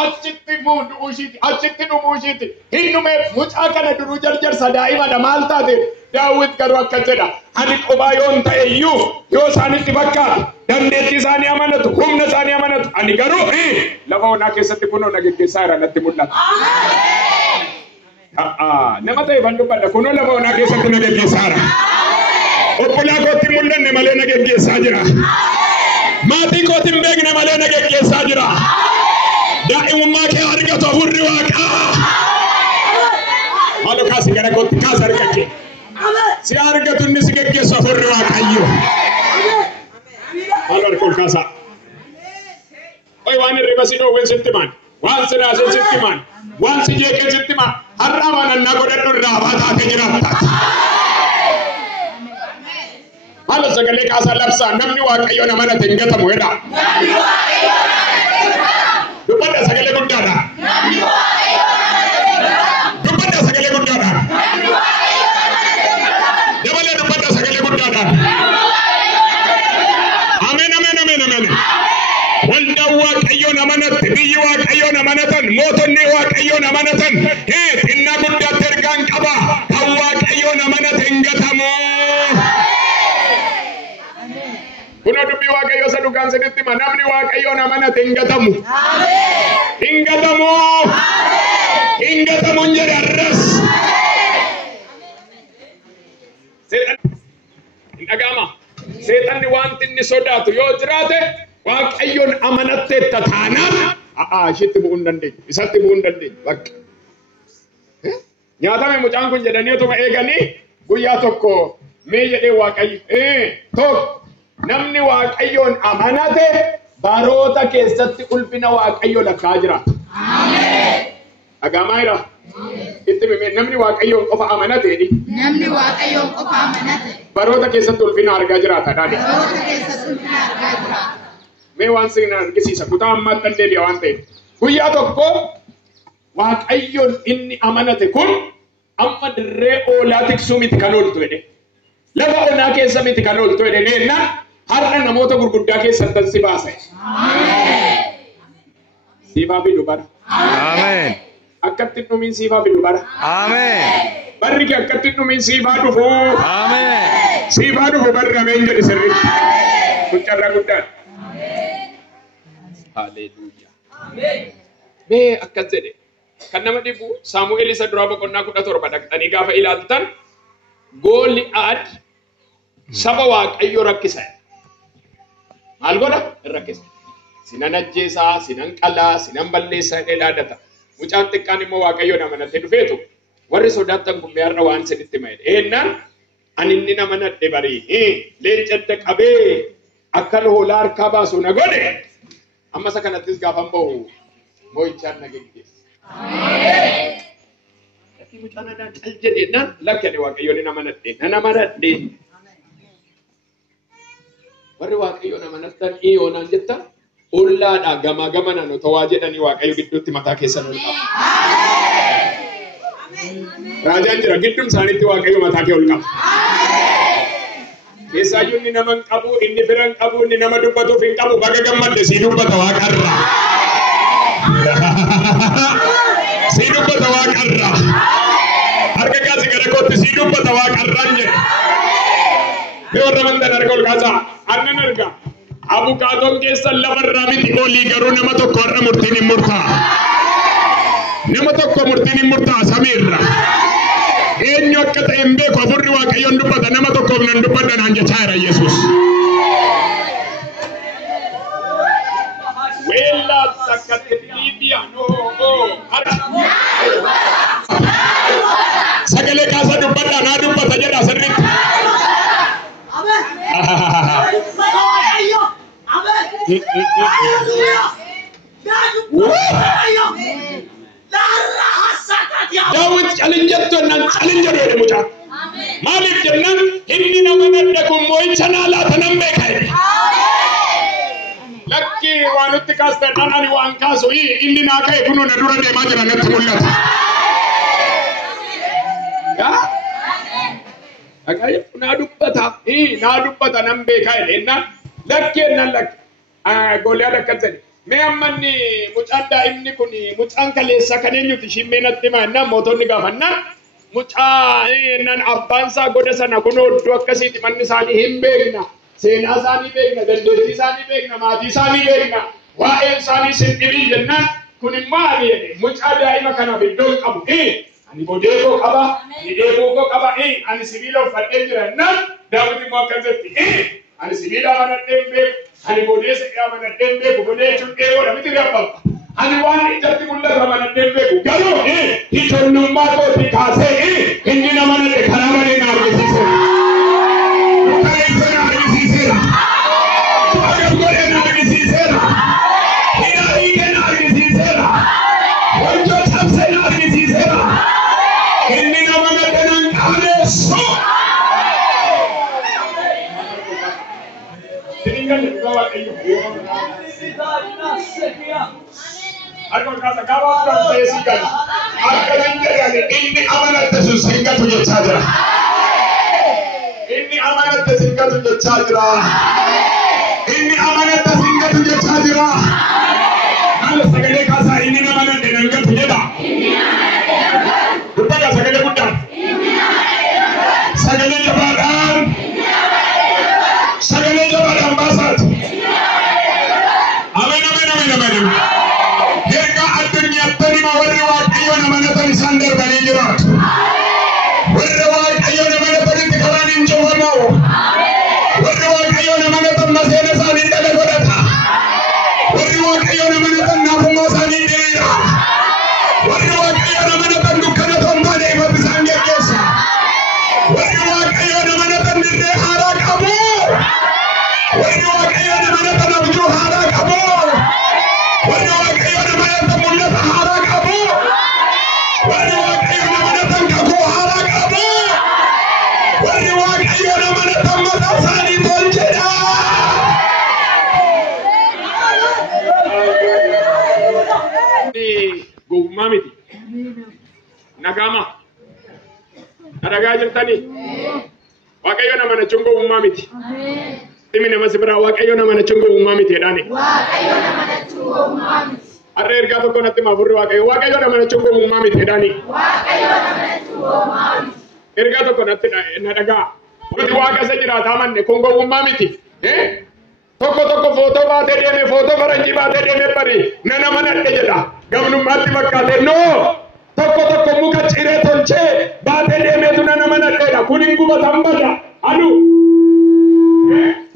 achitti muun ushiti achitti numushiti hinnume mucaa kana duruu jarjarsa daa'imana maal taate Daawit garuu akka jedha ani qobaa yoon ta'e iyyuu yoo isaanitti bakkaatu dandeettii isaanii amanatu humna isaanii amanatu ani garuu lafa onaa keessatti kunoo na geggeessaa jira natti mul'ata. Nama ta'e ban dubbadha kunoo lafa onaa keessatti na geggeessaa jira. Obbolaa kootti mul'anne malee na geggeessaa jira. Maatii kootti hin beekne malee na geggeessaa jira. Daa'imummaa kee argatu hafuurri Waaqaa. Maaloo kaasi gara kootti kaasa harka kee. Si argatu inni si geggeessu hafuurri Waaqayyo. Maaloo harka ol kaasa. Oyi waan hirriba si dhoowwen sitti maan. Waan si raasee sitti maan. Waan si jeeqee sitti maan. Har'a amanannaa godhadhu irraa baataatee jiraatta. Maaloo sagalee kaasaa labsaa namni Waaqayyo amanate hin gatamu jedha. Dubbadha sagalee guddaadha. Dubbadha sagalee guddaadha. Dabalee dubbadha sagalee guddaadha. Ameen ameen ameen ameen. Waldaan Waaqayyoon amanate biyyi Waaqayyoon amanatan mootonni Waaqayyoon amanatan xinnaa guddaatti ergaan qaba. Kan Waaqayyoon amanate hin gatamu. Kuno dubbii Waaqayyo isa dhugaan sinitti hima namni Waaqayyoon amanate hin gatamu. Hin gatamu. Hin gatamu hin jedhe arras. Hin dhaga'ama. Seexanni wanti inni sodaatu yoo jiraate Waaqayyoon amanatteetta taanaan ishitti bu'uu hin dandeenye. Isatti bu'uu hin dandeenye. Bakka. Nyaatame mucaan kun jedhanii otuma eeganii guyyaa tokko mee jedhee Waaqayyo tokko. Namni Waaqayyoon amanate baroota keessatti ulfina Waaqayyo lakkaa jira. Ameen. Dhaga'amaa jira. Itti mimee namni Waaqayyoon qofa amanate. Namni Waaqayyoon qofa amanate. Baroota keessatti ulfina argaa jiraata dhaadhi. Baroota keessatti ulfina argaa jiraata. Mee waan sin argisiisa kutaa ammaatti dandeebi'a waan ta'eef. Guyyaa tokko Waaqayyoon inni amanate kun amma dirree oolaa tiksuu miti kan ooltu jedhe. Lafa onaa keessa miti kan ooltu jedhe neennaan. Har'a namoota gurguddaa keessatti si baase. Ameen. Siifaa fi dubara. Ameen. Akkatti dhumiin siifaa fi dubara. Ameen. Barri kee akkatti dhumiin siifaa dhufu. Ameen. Siifaa dhufu barri ameen jedhi sirriitti. Kun carraa guddaadha. Haleluuyaa. Mee akkas jedhe. Kan nama dhibu Saamu'eel isa duraa boqonnaa 17 dhaqxanii gaafa ilaaltan Gooli'aad saba Waaqayyo rakkisa. Maal godha? Rakkisa. Sinan ajjeesaa, sinan qalaa, sinan balleessaa dhaadata. Mucaan xiqqaan immoo Waaqayyoon amanatee dhufeetu warri sodaattan gubbee har'a waan sinitti ma'edha. Eennaan ani inni amanadhe barii leenca adda qabee akka hoolaa harkaa baasu na godhe. Ammas kanattis gaafan bahu moo'ichaan na geggeessa. Lakki mucaan adaan cal jedheennan lakkani Waaqayyoon amanadhe nan amanadhe. Warri Waaqayyoon amanatan yoonaan jetta ollaadha gamaa gamanaan otoo waa jedhanii Waaqayyo gidduutti mataa keessan ol qaba. Raajaan jira gidduun isaaniitti Waaqayyo mataa kee ol qaba. Keessaayyuu inni nama hin qabu, inni fira hin qabu, inni nama dubbatuuf hin qabu baga gammadde sii dubbata Waaqarra. Sii dubbata Waaqarra. Harka kaasi gara kootti sii dubbata Waaqarraan jedhe. Mee warra mandan harka ol kaasaa. Annan arga abukaatoon keessan lafarraa miti olii garuu nama tokko har'a murtiin hin murtaa'a. Nama tokko murtiin hin murtaa'a samiirra. Eenyu akka ta'e hin beeku hafuurri Waaqayyoon dubbata nama tokkoof nan dubbadha naan jechaa jira Yesuus. Weellaa takkatti dhiibiyaa sagalee kaasa dubbadha naa dubbata jedha sirriitti. Daawit calinjattoonnan calinjadhoodhe mucaa. Maaliif jennan inni nama nadda kun moo'icha naa laata nan beeka. Lakki waan nutti kaastan ani waan kaasu inni naa ka'e kunoo na dura deemaa jira natti mul'ata. Naa dubbata nan beeka jedheenna lakkeen nan lakki Gooliyaad akkas jedhe Me ammanni mucaan daa'imni kun mucaan kaleessa kan eenyuti shimmeenatti maannaan mootonni gaafannaan mucaa nan abbaan isaa goda sana kun oddoo akkasiiti manni isaanii hin beekna seenaa isaanii beekna dandeettii isaanii beekna maatii isaanii beekna waa'ee isaanii sin dhibii jennaan kun immoo ani mucaa daa'ima kanaaf iddoo qabu ani bodeekoo qaba ani deeboo qaba ani sibiila uffadhee jirannaan daawwiti immoo akkasitti ani sibiila amanadhee beeku ani bodeessa amanadhee beeku bodeechuun dheeroodha miti rabbabba ani waan ijatti mul'atu amanadhee beeku garuu ijoollummaa kootii kaasee inni nama nade karaa malee na argisiiseera. Dukkana na argisiiseera. Akka godhee na argisiiseera. Hidhaa hiikee na argisiiseera. Wanjoo cabsee na argisiiseera. Inni nama nade nan qaaneessu. Siniingalle dhugaa waaqayyo. Arko kasa kawa kan tesi kan akalan jagane inni amanat singa tu jechadra inni amanat singa tu jechadra inni amanat singa tu jechadra ala sagale kasa inni amanat denanga tu jeda uttaga sagale kutta sagale jabadan sagale jabadan basat amen amen amen amen Sander Banijirat. Wherever Ayona Manatan Karan in Johano. Wherever Ayona Manatan Masenasan in Telegodata. Wherever Ayona Manatan Napumosan in Dira. Wherever Ayona Manatan Dukanaton Bade of Sanga Kesa. Wherever Ayona Manatan Harak Abu. Wherever Ayona Manatan of Joharak Abu. Wherever Ayona Manatan Mulata Harak Abu. Gumamiti nagama adaga jirtani waaqayyo nama na chungo gumamiti timine masibra waaqayyo nama na chungo gumamiti edane waaqayyo nama na chungo gumamiti arre erga tokko natti mafurri waaqayyo nama na chungo gumamiti edane waaqayyo nama na chungo gumamiti erga tokko natti na daga nuti waaqa sa jiraata manne kongo gumamiti tokko foto baate deeme foto faranji baate deeme bari nana manadhe jedha gamnummaatti fakkaate no tokko muka ciree tolchee baate deeme tu nana manadheedha kun hin gubatan bada anu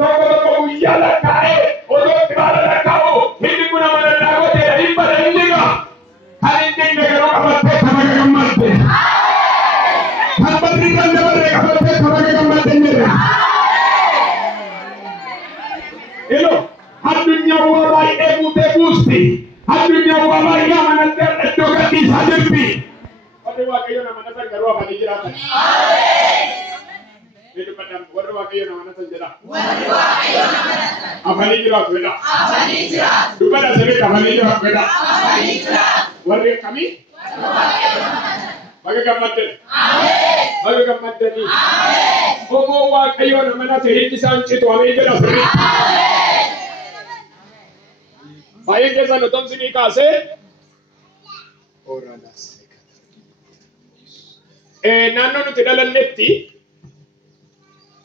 tokko guyyaa lakkaa'ee odootti baala lakkaa'u hindi kun amanadhaa gooteedha hin bada hin diga kan hin dinne garuu qabattee kamaga gammadde kan barri kan dabarre qabattee kamaga gammadde hin jirre Hello, addunyaa waa baay'ee buutee buusti. Addunyaa waa baay'ee amanatee iddoo gadhiisaa jirti. Warri waaqayyo nama natan garuu afanii jiraatan. Warri waaqayyo nama natan jedha. Warri waaqayyo nama natan. Afanii jiraatu jedha. Afanii jiraatu. Dubbata sirrii afanii jiraatu jedha. Afanii jiraatu. Warri akkamii? Warri waaqayyo nama natan. Baga gammaddan. Ameen. Baga gammaddanii. Ameen. Homoo waaqayyo nama natan hindi isaan citu ameen jedha sirrii. Baay'ee keessa nuti sinii kaasee naannoo nuti dhalannetti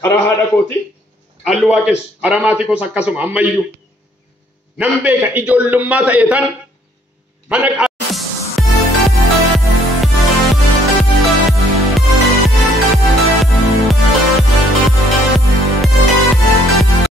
karaa haadha kooti qallu waaqessu karaa maatii koos akkasuma ammayyuu nan beeka ijoollummaa ta'e tan mana